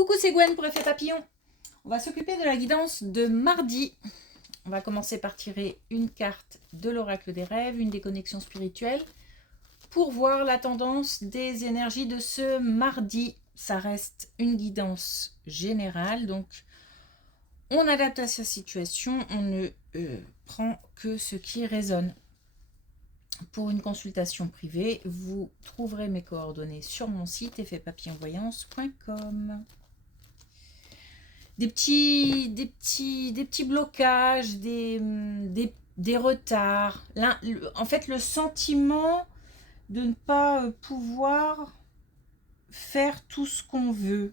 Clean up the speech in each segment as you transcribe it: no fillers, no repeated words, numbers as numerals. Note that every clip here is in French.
Coucou, c'est Gwen pour Effet Papillon. On va s'occuper de la guidance de mardi. On va commencer par tirer une carte de l'oracle des rêves, une des connexions spirituelles, pour voir la tendance des énergies de ce mardi. Ça reste une guidance générale, donc on adapte à sa situation, on ne prend que ce qui résonne. Pour une consultation privée, vous trouverez mes coordonnées sur mon site effetpapillonvoyance.com. Des petits blocages, des retards. En fait, le sentiment de ne pas pouvoir faire tout ce qu'on veut.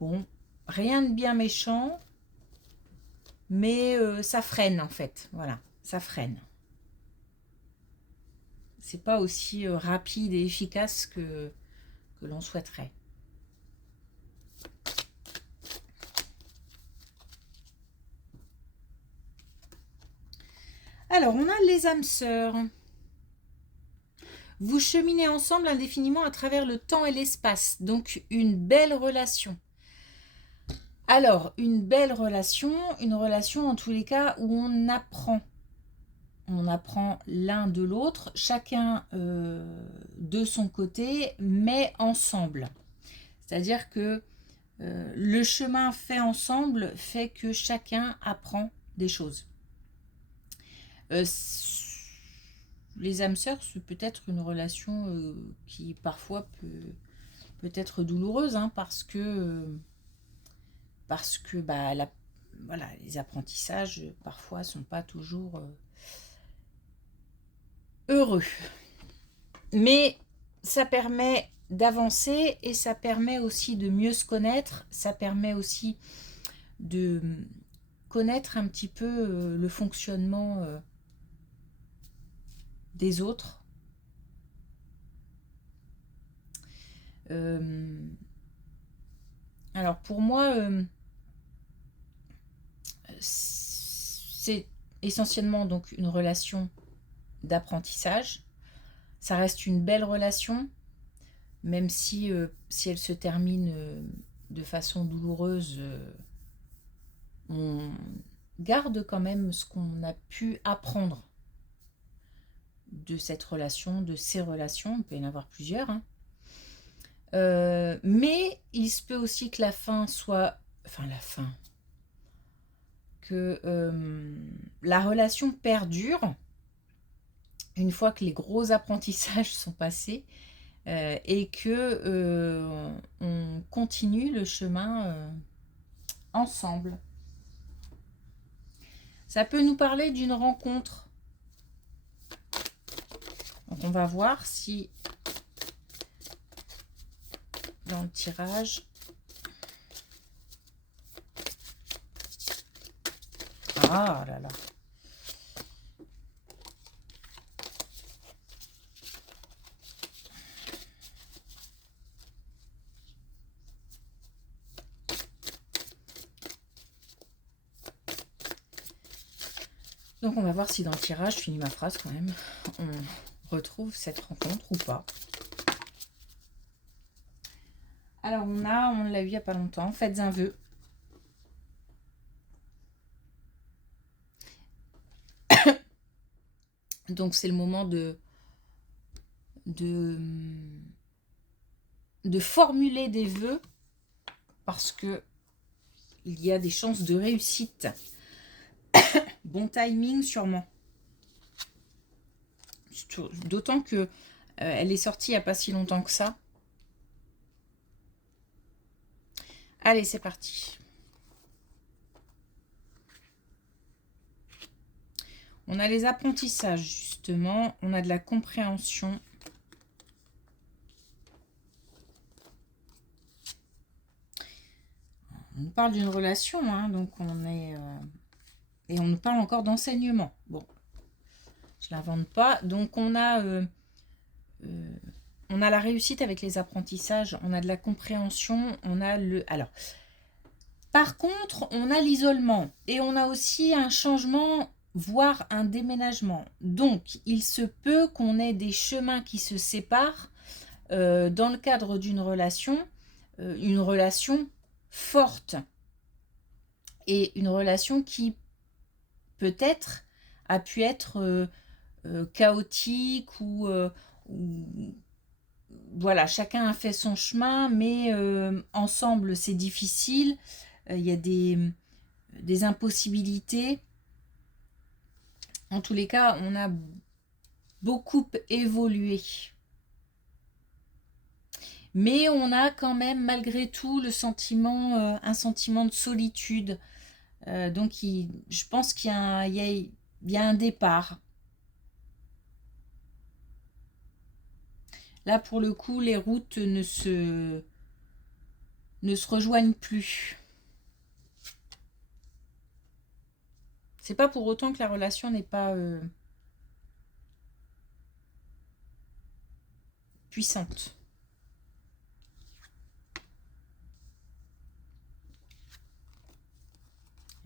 Bon, rien de bien méchant, mais ça freine en fait. Voilà, ça freine. C'est pas aussi rapide et efficace que l'on souhaiterait. Alors, on a les âmes sœurs. Vous cheminez ensemble indéfiniment à travers le temps et l'espace. Donc, une belle relation. Alors, une belle relation, une relation en tous les cas où on apprend. On apprend l'un de l'autre, chacun de son côté, mais ensemble. C'est-à-dire que le chemin fait ensemble fait que chacun apprend des choses. Les âmes sœurs, c'est peut-être une relation qui parfois peut être douloureuse, hein, parce que voilà, les apprentissages parfois sont pas toujours heureux. Mais ça permet d'avancer et ça permet aussi de mieux se connaître, ça permet aussi de connaître un petit peu le fonctionnement des autres. Alors pour moi, c'est essentiellement donc une relation d'apprentissage. Ça reste une belle relation, même si elle se termine de façon douloureuse, on garde quand même ce qu'on a pu apprendre de cette relation, de ces relations. Il peut y en avoir plusieurs, hein. Mais il se peut aussi que la fin soit... que la relation perdure une fois que les gros apprentissages sont passés et que on continue le chemin ensemble. Ça peut nous parler d'une rencontre. Donc on va voir si dans le tirage... Ah là là. Donc on va voir si dans le tirage, je finis ma phrase quand même, on retrouve cette rencontre ou pas. Alors on l'a eu il n'y a pas longtemps, faites un vœu. Donc c'est le moment de formuler des vœux parce que il y a des chances de réussite. Bon timing sûrement. D'autant que elle est sortie il n'y a pas si longtemps que ça. Allez, c'est parti. On a les apprentissages, justement. On a de la compréhension. On nous parle d'une relation, hein, donc on est... et on nous parle encore d'enseignement. Bon, je ne l'invente pas. Donc on a la réussite avec les apprentissages, on a de la compréhension, on a le... Alors, par contre, on a l'isolement et on a aussi un changement, voire un déménagement. Donc, il se peut qu'on ait des chemins qui se séparent dans le cadre d'une relation forte et une relation qui peut-être a pu être chaotique ou voilà, chacun a fait son chemin, mais ensemble c'est difficile. Il y a des impossibilités. En tous les cas, on a beaucoup évolué. Mais on a quand même malgré tout le sentiment, un sentiment de solitude. Donc je pense qu'il y a un départ. Là pour le coup, les routes ne se rejoignent plus. C'est pas pour autant que la relation n'est pas puissante.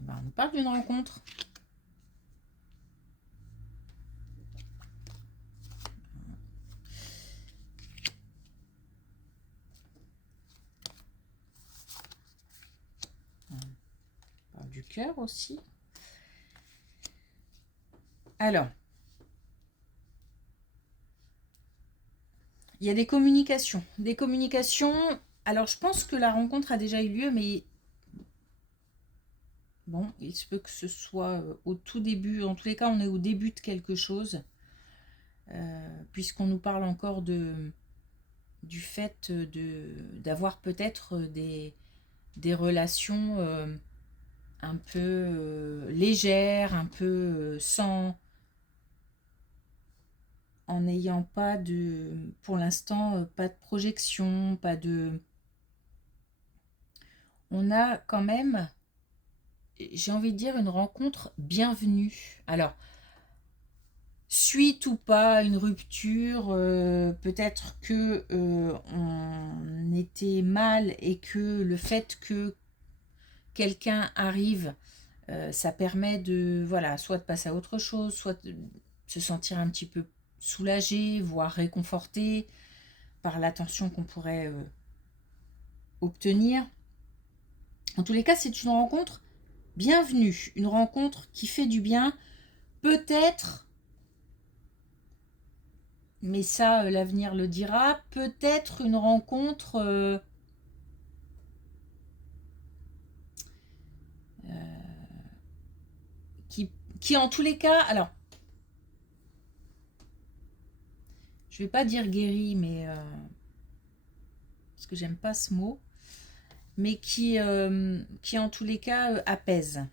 Eh ben, on parle d'une rencontre. On parle du cœur aussi. Alors, il y a des communications. Des communications. Alors, je pense que la rencontre a déjà eu lieu, mais bon, il se peut que ce soit au tout début. En tous les cas, on est au début de quelque chose. Puisqu'on nous parle encore du fait d'avoir peut-être des relations un peu légères, un peu sans... en n'ayant pas pour l'instant, pas de projection, pas de... On a quand même, j'ai envie de dire, une rencontre bienvenue. Alors, suite ou pas à une rupture, peut-être que on était mal et que le fait que quelqu'un arrive, ça permet de, voilà, soit de passer à autre chose, soit de se sentir un petit peu soulagé, voire réconforté par l'attention qu'on pourrait obtenir. En tous les cas, c'est une rencontre bienvenue, une rencontre qui fait du bien, peut-être, mais ça, l'avenir le dira, peut-être une rencontre qui, en tous les cas, alors, je vais pas dire guéri, mais parce que j'aime pas ce mot, mais qui en tous les cas apaise.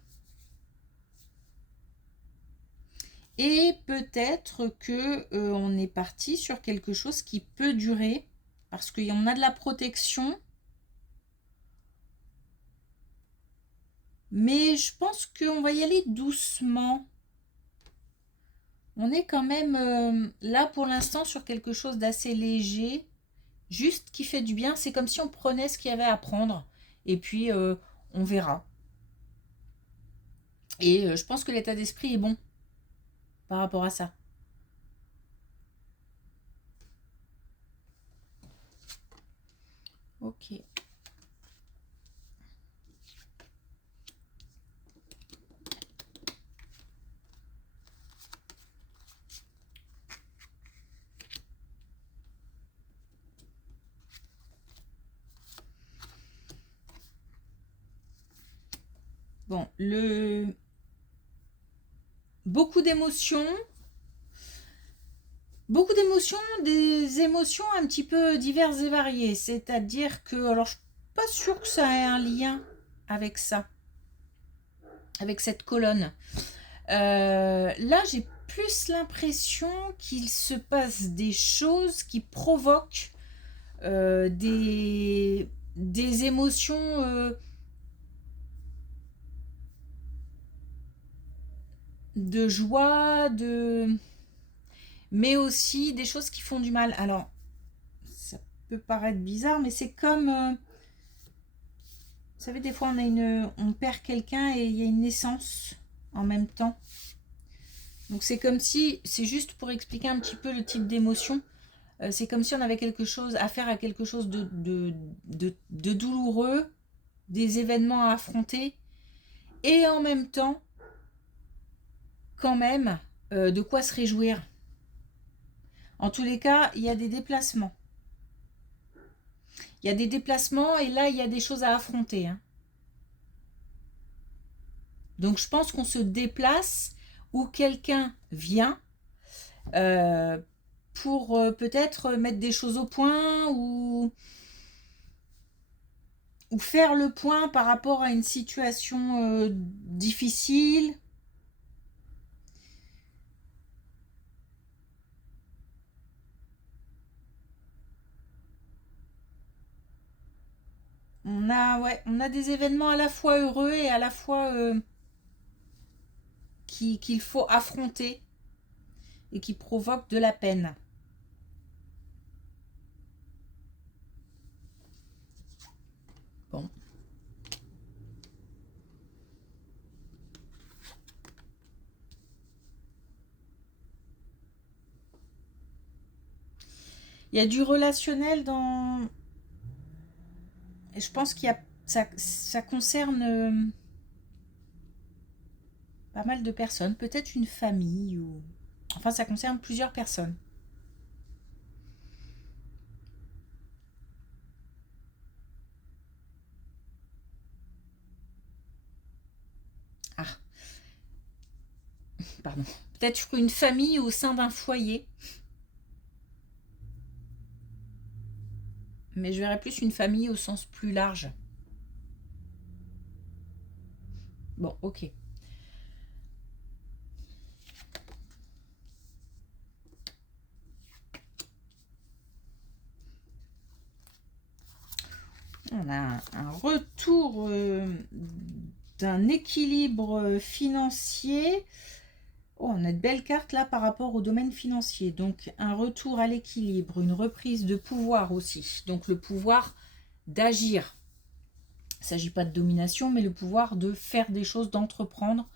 Et peut-être que on est parti sur quelque chose qui peut durer, parce qu'il y en a de la protection, mais je pense qu'on va y aller doucement. On est quand même là pour l'instant sur quelque chose d'assez léger, juste qui fait du bien. C'est comme si on prenait ce qu'il y avait à prendre, et puis on verra. Et je pense que l'état d'esprit est bon par rapport à ça. Ok. Bon, beaucoup d'émotions, des émotions un petit peu diverses et variées. C'est-à-dire que, alors je suis pas sûre que ça ait un lien avec ça, avec cette colonne. Là, j'ai plus l'impression qu'il se passe des choses qui provoquent des émotions de joie, mais aussi des choses qui font du mal. Alors, ça peut paraître bizarre, mais c'est comme... vous savez, des fois, on perd quelqu'un et il y a une naissance en même temps. Donc, c'est comme si... C'est juste pour expliquer un petit peu le type d'émotion. C'est comme si on avait quelque chose, affaire à quelque chose de douloureux, des événements à affronter, et en même temps, quand même, de quoi se réjouir. En tous les cas, il y a des déplacements. Il y a des déplacements et là, il y a des choses à affronter. Hein. Donc, je pense qu'on se déplace ou quelqu'un vient pour peut-être mettre des choses au point ou faire le point par rapport à une situation difficile. On a des événements à la fois heureux et à la fois qu'il faut affronter et qui provoquent de la peine. Bon. Il y a du relationnel dans... Et je pense qu'il y a... ça concerne pas mal de personnes. Peut-être une famille ou... Enfin, ça concerne plusieurs personnes. Ah, pardon. Peut-être une famille au sein d'un foyer. Mais je verrais plus une famille au sens plus large. Bon, ok. On a un retour d'un équilibre financier. Oh, on a de belles cartes là par rapport au domaine financier. Donc un retour à l'équilibre, une reprise de pouvoir aussi. Donc le pouvoir d'agir. Il ne s'agit pas de domination, mais le pouvoir de faire des choses, d'entreprendre.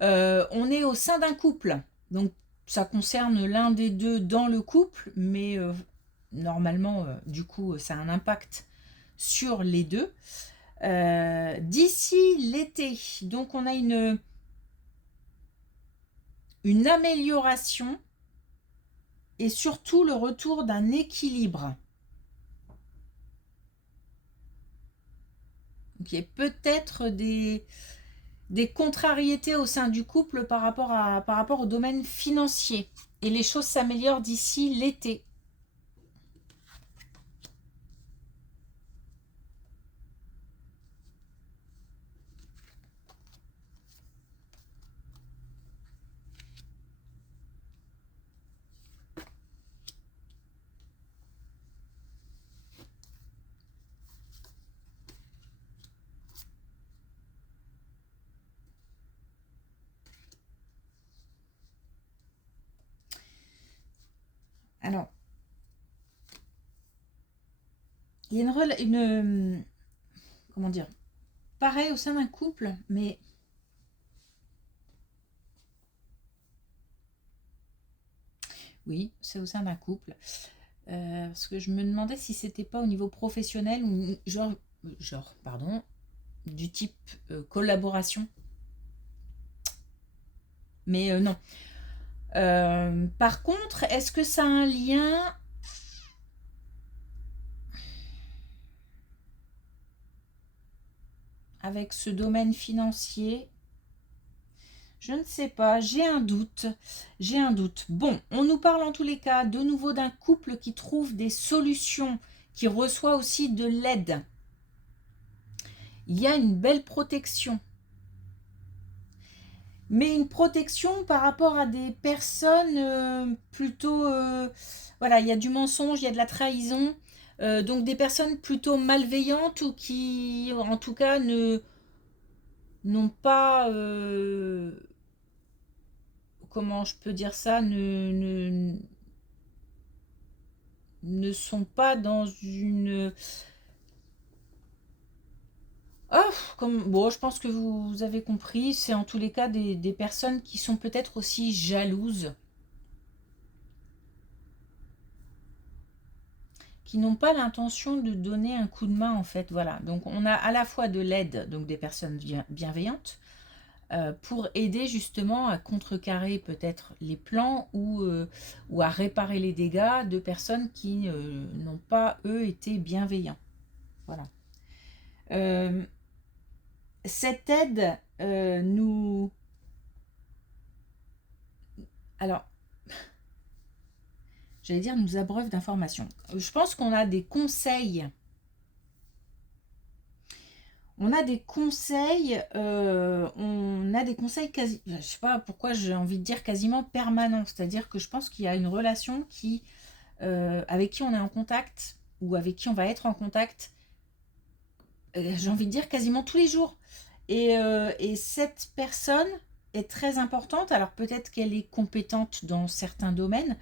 On est au sein d'un couple. Donc ça concerne l'un des deux dans le couple, mais normalement, du coup, ça a un impact sur les deux. D'ici l'été, donc on a une amélioration et surtout le retour d'un équilibre. Donc, il y a peut-être des contrariétés au sein du couple par rapport au domaine financier. Et les choses s'améliorent d'ici l'été. Alors, il y a une comment dire, pareil au sein d'un couple, mais oui, c'est au sein d'un couple. Parce que je me demandais si c'était pas au niveau professionnel ou pardon, du type collaboration. Mais non. Par contre, est-ce que ça a un lien avec ce domaine financier? Je ne sais pas, j'ai un doute. J'ai un doute. Bon, on nous parle en tous les cas de nouveau d'un couple qui trouve des solutions, qui reçoit aussi de l'aide. Il y a une belle protection. Mais une protection par rapport à des personnes plutôt... voilà, il y a du mensonge, il y a de la trahison. Donc des personnes plutôt malveillantes ou qui, en tout cas, n'ont pas... comment je peux dire ça, ne sont pas dans une... Oh, bon, je pense que vous avez compris, c'est en tous les cas des personnes qui sont peut-être aussi jalouses. qui n'ont pas l'intention de donner un coup de main, en fait. Voilà. Donc, on a à la fois de l'aide, donc des personnes bienveillantes, pour aider justement à contrecarrer peut-être les plans ou à réparer les dégâts de personnes qui n'ont pas, eux, été bienveillants. Voilà. Cette aide nous... Alors, j'allais dire nous abreuve d'informations. Je pense qu'on a des conseils. On a des conseils quasi, je sais pas pourquoi j'ai envie de dire quasiment permanents. C'est-à-dire que je pense qu'il y a une relation qui, avec qui on est en contact ou avec qui on va être en contact, j'ai envie de dire quasiment tous les jours. Et cette personne est très importante. Alors peut-être qu'elle est compétente dans certains domaines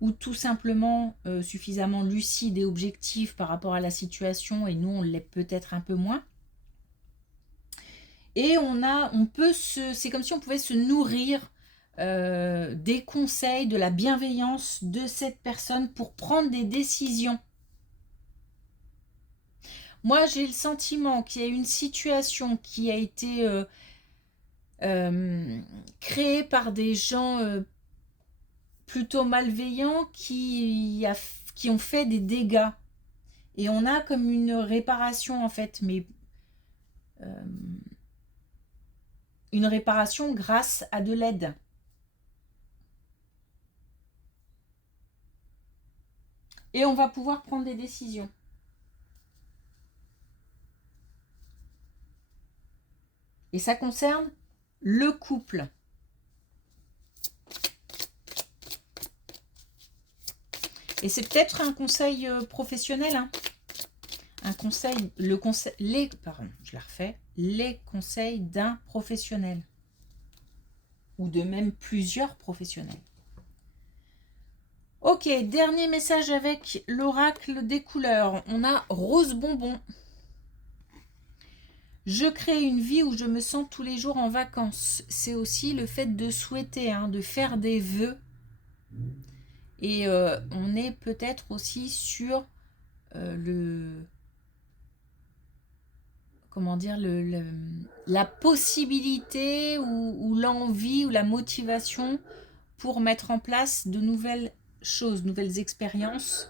ou tout simplement suffisamment lucide et objective par rapport à la situation et nous on l'est peut-être un peu moins. Et c'est comme si on pouvait se nourrir des conseils, de la bienveillance de cette personne pour prendre des décisions. Moi, j'ai le sentiment qu'il y a une situation qui a été créée par des gens plutôt malveillants qui ont fait des dégâts. Et on a comme une réparation en fait, mais une réparation grâce à de l'aide. Et on va pouvoir prendre des décisions. Et ça concerne le couple. Et c'est peut-être un conseil professionnel. Hein. Un conseil, les conseils d'un professionnel. Ou de même plusieurs professionnels. Ok, dernier message avec l'oracle des couleurs. On a Rose Bonbon. Je crée une vie où je me sens tous les jours en vacances. C'est aussi le fait de souhaiter, hein, de faire des vœux. Et on est peut-être aussi sur comment dire, la possibilité ou l'envie ou la motivation pour mettre en place de nouvelles choses, nouvelles expériences.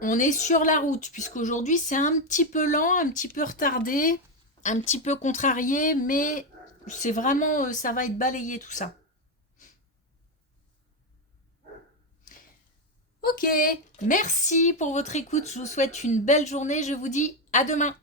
On est sur la route, puisqu'aujourd'hui c'est un petit peu lent, un petit peu retardé, un petit peu contrarié, mais c'est vraiment, ça va être balayé tout ça. Ok, merci pour votre écoute, je vous souhaite une belle journée, je vous dis à demain.